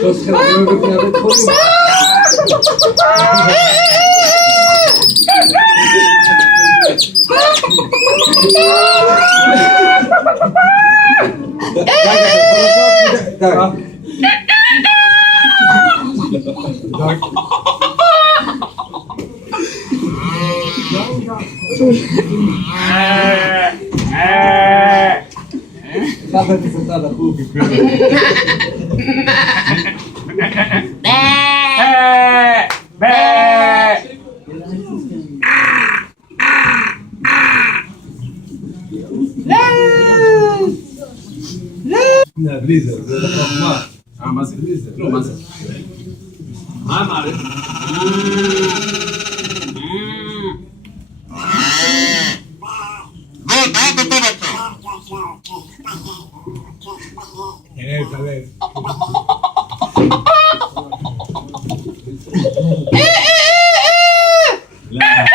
Siostrze, żeby nawet chodziła. Tak. Nada de sentada pública. لا بليزر ما بليزر شنو ما ما عارف ايه تمام لا